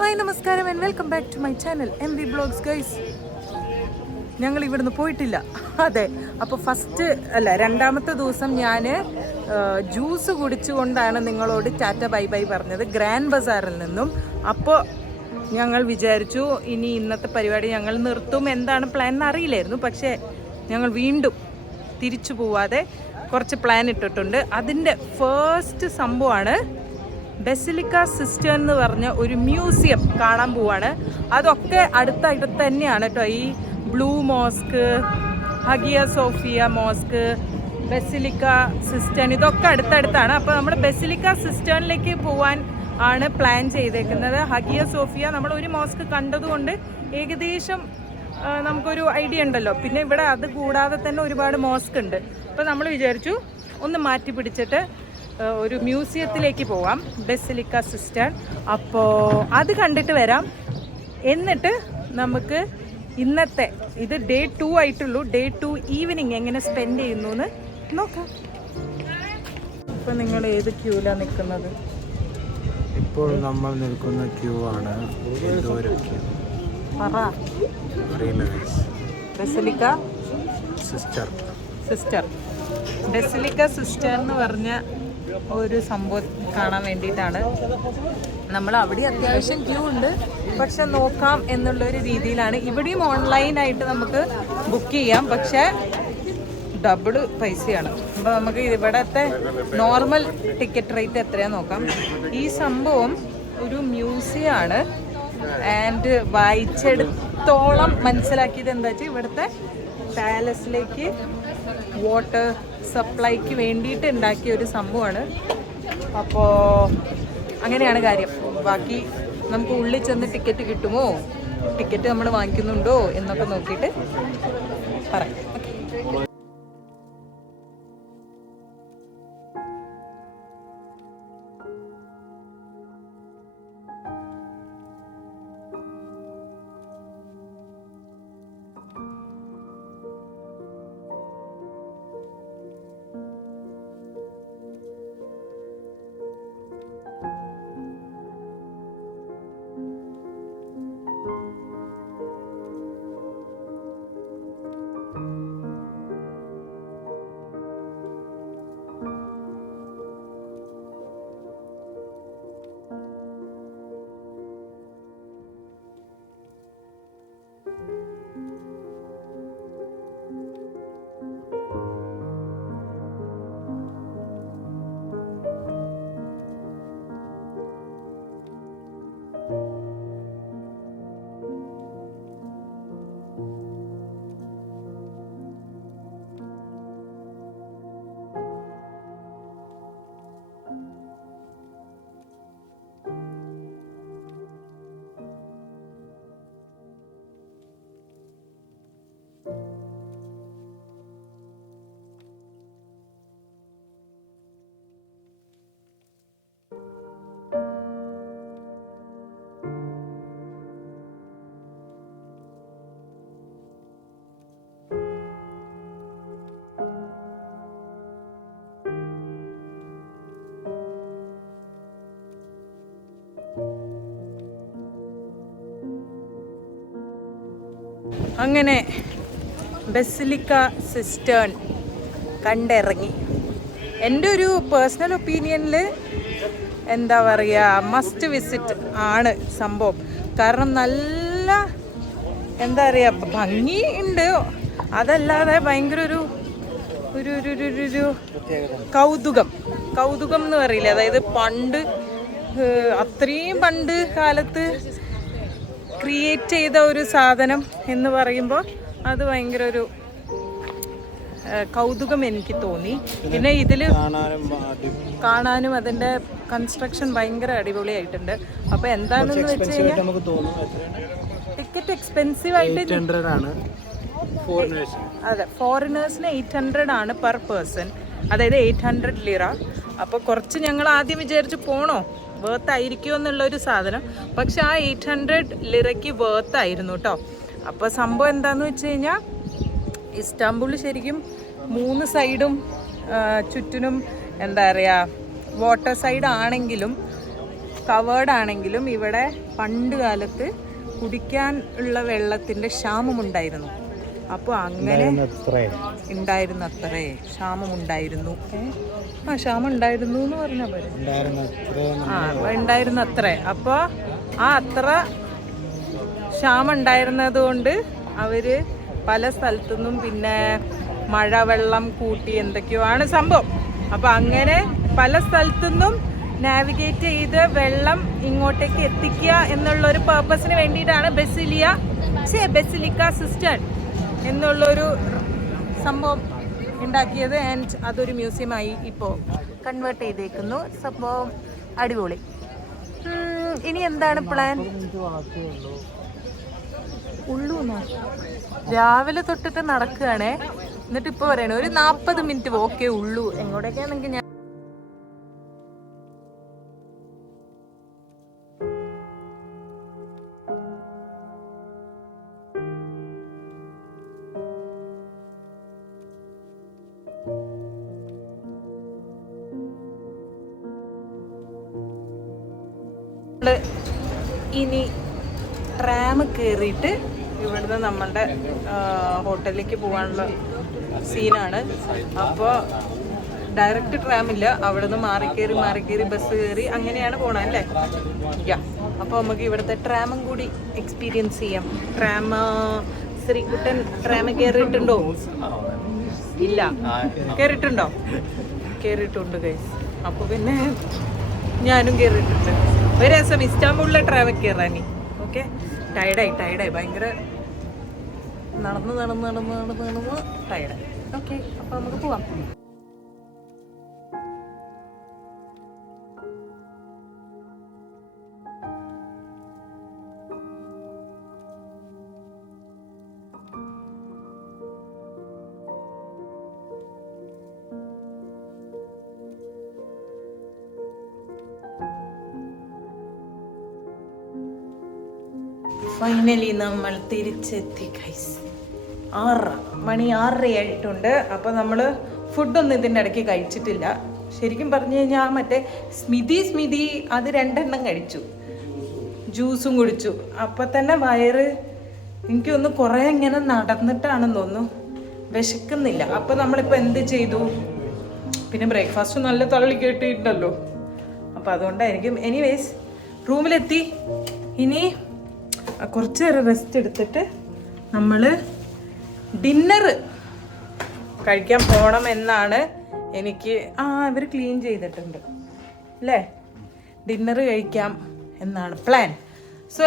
Hi നമസ്കാരം and welcome back to my channel MV Vlogs guys. ഞങ്ങൾ ഇവിടുന്ന് പോയിട്ടില്ല. അതെ, അപ്പോൾ രണ്ടാമത്തെ ദിവസം ഞാൻ ജ്യൂസ് കുടിച്ചുകൊണ്ടാണ് നിങ്ങളോട് ടാറ്റ ബൈ ബൈ പറഞ്ഞത് ഗ്രാൻഡ് ബസാറിൽ നിന്നും. അപ്പോൾ ഞങ്ങൾ വിചാരിച്ചു ഇനി ഇന്നത്തെ പരിപാടി ഞങ്ങൾ നിർത്തും, എന്താണ് പ്ലാൻ എന്ന് അറിയില്ലായിരുന്നു. പക്ഷേ ഞങ്ങൾ വീണ്ടും തിരിച്ചു പോവാതെ കുറച്ച് പ്ലാൻ ഇട്ടിട്ടുണ്ട്. അതിൻ്റെ ഫസ്റ്റ് സംഭവമാണ് ബസിലിക്ക സിസ്റ്റർ എന്ന് പറഞ്ഞ ഒരു മ്യൂസിയം കാണാൻ പോവാണ്. അതൊക്കെ അടുത്തായിട്ട് തന്നെയാണ് കേട്ടോ. ഈ Blue Mosque, Hagia Sophia mosque, Basilica Cistern ഇതൊക്കെ അടുത്തടുത്താണ്. അപ്പോൾ നമ്മൾ ബസിലിക്ക സിസ്റ്റേണിലേക്ക് പോകാൻ ആണ് പ്ലാൻ ചെയ്തേക്കുന്നത്. ഹഗിയ സോഫിയ നമ്മൾ ഒരു മോസ്ക് കണ്ടതുകൊണ്ട് ഏകദേശം നമുക്കൊരു ഐഡിയ ഉണ്ടല്ലോ. പിന്നെ ഇവിടെ അത് കൂടാതെ തന്നെ ഒരുപാട് മോസ്ക് ഉണ്ട്. അപ്പോൾ നമ്മൾ വിചാരിച്ചു ഒന്ന് മാറ്റി പിടിച്ചിട്ട് ഒരു മ്യൂസിയത്തിലേക്ക് പോവാം, ബസിലിക്ക സിസ്റ്റർ. അപ്പോൾ അത് കണ്ടിട്ട് വരാം. എന്നിട്ട് നമുക്ക് ഇന്നത്തെ ഇത് ഡേ 2 ആയിട്ടുള്ളൂ. ഡേ 2 ഈവനിങ് എങ്ങനെ സ്പെൻഡ് ചെയ്യുന്നു എന്ന് നോക്കാം. ഇപ്പോൾ നിങ്ങൾ ഏത് ക്യൂലാണ് നിൽക്കുന്നത്? ഇപ്പോൾ നമ്മൾ നിൽക്കുന്ന ക്യൂ ആണ്. ബസിലിക്ക സിസ്റ്റർ ബസിലിക്ക സിസ്റ്റർ എന്ന് പറഞ്ഞ ഒരു സംഭവം കാണാൻ വേണ്ടിയിട്ടാണ് നമ്മൾ. അവിടെ അത്യാവശ്യം ക്യൂ ഉണ്ട്, പക്ഷെ നോക്കാം എന്നുള്ളൊരു രീതിയിലാണ്. ഇവിടെയും ഓൺലൈനായിട്ട് നമുക്ക് ബുക്ക് ചെയ്യാം, പക്ഷേ ഡബിൾ പൈസയാണ്. അപ്പോൾ നമുക്ക് ഇവിടത്തെ നോർമൽ ടിക്കറ്റ് റേറ്റ് എത്രയാണെന്ന് നോക്കാം. ഈ സംഭവം ഒരു മ്യൂസിയമാണ്. ആൻഡ് വായിച്ചെടുത്തോളം മനസ്സിലാക്കിയത് എന്താ വെച്ചാൽ ഇവിടുത്തെ പാലസിലേക്ക് വാട്ടർ സപ്ലൈക്ക് വേണ്ടിയിട്ട് ഉണ്ടാക്കിയ ഒരു സംഭവമാണ്. അപ്പോൾ അങ്ങനെയാണ് കാര്യം. ബാക്കി നമുക്ക് ഉള്ളിൽ ചെന്ന് ടിക്കറ്റ് കിട്ടുമോ, ടിക്കറ്റ് നമ്മൾ വാങ്ങിക്കുന്നുണ്ടോ എന്നൊക്കെ നോക്കിയിട്ട് പറയാം. അങ്ങനെ ബസിലിക്ക സിസ്റ്റേൺ കണ്ടിറങ്ങി. എൻ്റെ ഒരു പേഴ്സണൽ ഒപ്പീനിയനിൽ എന്താ പറയുക, മസ്റ്റ് വിസിറ്റ് ആണ് സംഭവം. കാരണം നല്ല എന്താ പറയുക ഭംഗി ഉണ്ട്, അതല്ലാതെ ഭയങ്കര ഒരു ഒരു ഒരു കൗതുകം എന്ന് പറയില്ലേ, അതായത് പണ്ട് അത്രയും പണ്ട് കാലത്ത് ക്രിയേറ്റ് ചെയ്ത ഒരു സാധനം എന്ന് പറയുമ്പോൾ അത് ഭയങ്കര ഒരു കൗതുകം എനിക്ക് തോന്നി. പിന്നെ ഇതിൽ കാണാനും അതിൻ്റെ കൺസ്ട്രക്ഷൻ ഭയങ്കര അടിപൊളിയായിട്ടുണ്ട്. അപ്പോൾ എന്താണെന്ന് വെച്ച് കഴിഞ്ഞാൽ ടിക്കറ്റ് എക്സ്പെൻസീവ് ആയിട്ട് അതെ, ഫോറിനേഴ്സിന് 800 ആണ് പെർ പേഴ്സൺ, അതായത് 800 ലിറ. അപ്പോൾ കുറച്ച് ഞങ്ങൾ ആദ്യം വിചാരിച്ച് പോണോ, വേർത്ത് ആയിരിക്കുമോ എന്നുള്ളൊരു സാധനം. പക്ഷെ ആ 800 ലിറയ്ക്ക് വേർത്ത് ആയിരുന്നു കേട്ടോ. അപ്പോൾ സംഭവം എന്താണെന്ന് വെച്ച് കഴിഞ്ഞാൽ ഇസ്താംബുൾ ശരിക്കും 3 സൈഡും ചുറ്റിനും എന്താ പറയുക വാട്ടർ സൈഡ് ആണെങ്കിലും കവേർഡ് ആണെങ്കിലും ഇവിടെ പണ്ട് കാലത്ത് കുടിക്കാൻ ഉള്ള വെള്ളത്തിൻ്റെ ക്ഷാമമുണ്ടായിരുന്നു. അപ്പോൾ അങ്ങനെ ഉണ്ടായിരുന്നു, അത്രേ ക്ഷാമമുണ്ടായിരുന്നു. ക്ഷാമം ഉണ്ടായിരുന്നു എന്ന് പറഞ്ഞാൽ പോലെ ഉണ്ടായിരുന്നു അത്രേ. അപ്പോൾ ആ അത്ര ക്ഷാമം ഉണ്ടായിരുന്നത് കൊണ്ട് അവർ പല സ്ഥലത്തുനിന്നും പിന്നെ മഴവെള്ളം കൂട്ടി എന്തൊക്കെയോ ആണ് സംഭവം. അപ്പോൾ അങ്ങനെ പല സ്ഥലത്തുനിന്നും നാവിഗേറ്റ് ചെയ്ത് വെള്ളം ഇങ്ങോട്ടേക്ക് എത്തിക്കുക എന്നുള്ളൊരു പേർപ്പസിന് വേണ്ടിയിട്ടാണ് ബസിലിക്ക സിസ്റ്റർ എന്നുള്ളൊരു സംഭവം ഉണ്ടാക്കിയത്. ആൻഡ് അതൊരു മ്യൂസിയമായി ഇപ്പോൾ കൺവേർട്ട് ചെയ്തേക്കുന്നു. സംഭവം അടിപൊളി. ഇനി എന്താണ് പ്ലാൻ? ഉള്ളൂന്നോ? രാവിലെ തൊട്ടിട്ട് നടക്കുകയാണേ. എന്നിട്ട് ഇപ്പോൾ പറയണേ ഒരു 40 മിനിറ്റ് ഓക്കെ ഉള്ളൂ. എങ്ങോട്ടേക്കാണെങ്കിൽ ഞാൻ ഇനി ട്രാം കയറിയിട്ട് ഇവിടുന്ന് നമ്മളുടെ ഹോട്ടലിലേക്ക് പോകാനുള്ള സീനാണ്. അപ്പോൾ ഡയറക്റ്റ് ട്രാമില്ല, അവിടെ നിന്ന് മാറി കയറി ബസ് കയറി അങ്ങനെയാണ് പോകണം അല്ലേ? അപ്പോൾ നമുക്ക് ഇവിടുത്തെ ട്രാമും കൂടി എക്സ്പീരിയൻസ് ചെയ്യാം. ശ്രീകുട്ടൻ ട്രാം കയറിയിട്ടുണ്ടോ? ഇല്ല. കയറിയിട്ടുണ്ടോ? കയറിയിട്ടുണ്ട് ഗൈസ്. അപ്പോൾ പിന്നെ ഞാനും കയറിയിട്ടുണ്ട്. ഒരു രസം ഇസ്താംബൂളിലെ ട്രാവൽ കയറാനി. ഓക്കെ, ടയർഡായി ഭയങ്കര നടന്ന് ടയർഡായി. ഓക്കെ, അപ്പോൾ നമുക്ക് പോവാം. ഫൈനലി നമ്മൾ തിരിച്ചെത്തി ഗൈസ്. 6 മണി 6:30 ആയിട്ടുണ്ട്. അപ്പോൾ നമ്മൾ ഫുഡൊന്നും ഇതിൻ്റെ ഇടയ്ക്ക് കഴിച്ചിട്ടില്ല. ശരിക്കും പറഞ്ഞു കഴിഞ്ഞാൽ മറ്റേ സ്മിതി അത് 2 എണ്ണം കഴിച്ചു, ജ്യൂസും കുടിച്ചു. അപ്പം തന്നെ വയറ് എനിക്കൊന്ന് കുറേ ഇങ്ങനെ നടന്നിട്ടാണെന്ന് തോന്നുന്നു, വിശക്കുന്നില്ല. അപ്പം നമ്മളിപ്പോൾ എന്ത് ചെയ്തു? പിന്നെ ബ്രേക്ക്ഫാസ്റ്റ് നല്ല തള്ളി കേട്ടിട്ടുണ്ടല്ലോ. അപ്പോൾ അതുകൊണ്ടായിരിക്കും. എനിവേസ് റൂമിലെത്തി. ഇനി കുറച്ച് നേരം റെസ്റ്റ് എടുത്തിട്ട് നമ്മൾ ഡിന്നർ കഴിക്കാൻ പോകണം എന്നാണ് എനിക്ക്. ഇവർ ക്ലീൻ ചെയ്തിട്ടുണ്ട് അല്ലേ? ഡിന്നർ കഴിക്കാം എന്നാണ് പ്ലാൻ. സോ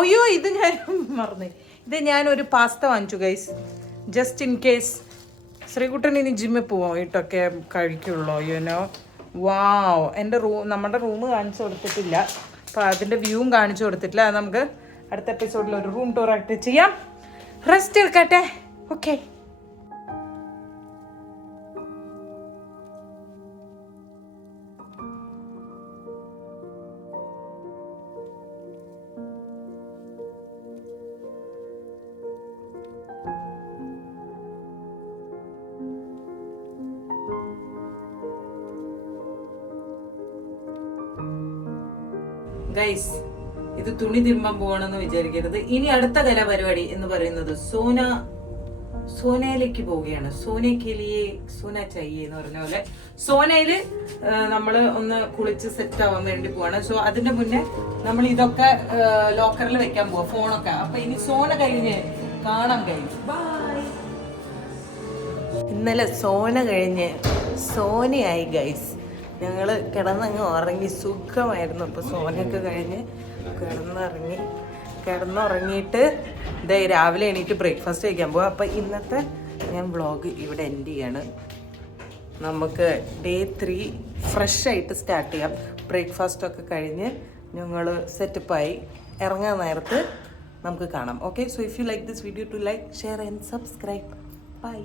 അയ്യോ ഇത് ഞാൻ മറന്നു. ഇത് ഞാനൊരു പാസ്ത വാങ്ങിച്ചു guys, just in case Sreekuttan ഇനി ജിമ്മിൽ പോയിട്ടൊക്കെ കഴിക്കുള്ളൂ. യുനോ വാവ്. എൻ്റെ നമ്മുടെ റൂം കാണിച്ചു കൊടുത്തിട്ടില്ല, അപ്പോൾ അതിൻ്റെ വ്യൂവും കാണിച്ചു കൊടുത്തിട്ടില്ല. അത് നമുക്ക് അടുത്ത എപ്പിസോഡിൽ ഒരു റൂം ടൂർ ആയിട്ട് ചെയ്യാം. റെസ്റ്റ് എടുക്കട്ടെ. ഓക്കെ. ഗൈസ്, ഇത് തുണി തിരുമ്പാൻ പോകണമെന്ന് വിചാരിക്കരുത്. ഇനി അടുത്ത കലാപരിപാടി എന്ന് പറയുന്നത് സോനയിലേക്ക് പോവുകയാണ്. സോന ചായേ എന്ന് പറഞ്ഞ പോലെ സോനയില് നമ്മൾ ഒന്ന് കുളിച്ച് സെറ്റ് ആവാൻ വേണ്ടി പോവാണ്. സോ അതിന്റെ മുന്നേ നമ്മൾ ഇതൊക്കെ ലോക്കറിൽ വെക്കാൻ പോവാ, ഫോണൊക്കെ. അപ്പൊ ഇനി സോന കഴിഞ്ഞ് കാണാം ഗൈസ്. ബൈ. ഇന്നലെ സോന കഴിഞ്ഞ് സോനയായി ഗൈസ്. ഞങ്ങൾ കിടന്നങ്ങ് ഉറങ്ങി, സുഖമായിരുന്നു. അപ്പോൾ സോനയൊക്കെ കഴിഞ്ഞ് കിടന്നുറങ്ങിയിട്ട് ഇതേ രാവിലെ എണീറ്റ് ബ്രേക്ക്ഫാസ്റ്റ് കഴിക്കാൻ പോകും. അപ്പോൾ ഇന്നത്തെ ഞാൻ വ്ളോഗ് ഇവിടെ എൻഡ് ചെയ്യാണ്. നമുക്ക് ഡേ 3 ഫ്രഷ് ആയിട്ട് സ്റ്റാർട്ട് ചെയ്യാം. ബ്രേക്ക്ഫാസ്റ്റൊക്കെ കഴിഞ്ഞ് ഞങ്ങൾ സെറ്റപ്പായി ഇറങ്ങാൻ നേരത്ത് നമുക്ക് കാണാം. Okay, so if you like this video to like, share and subscribe. By.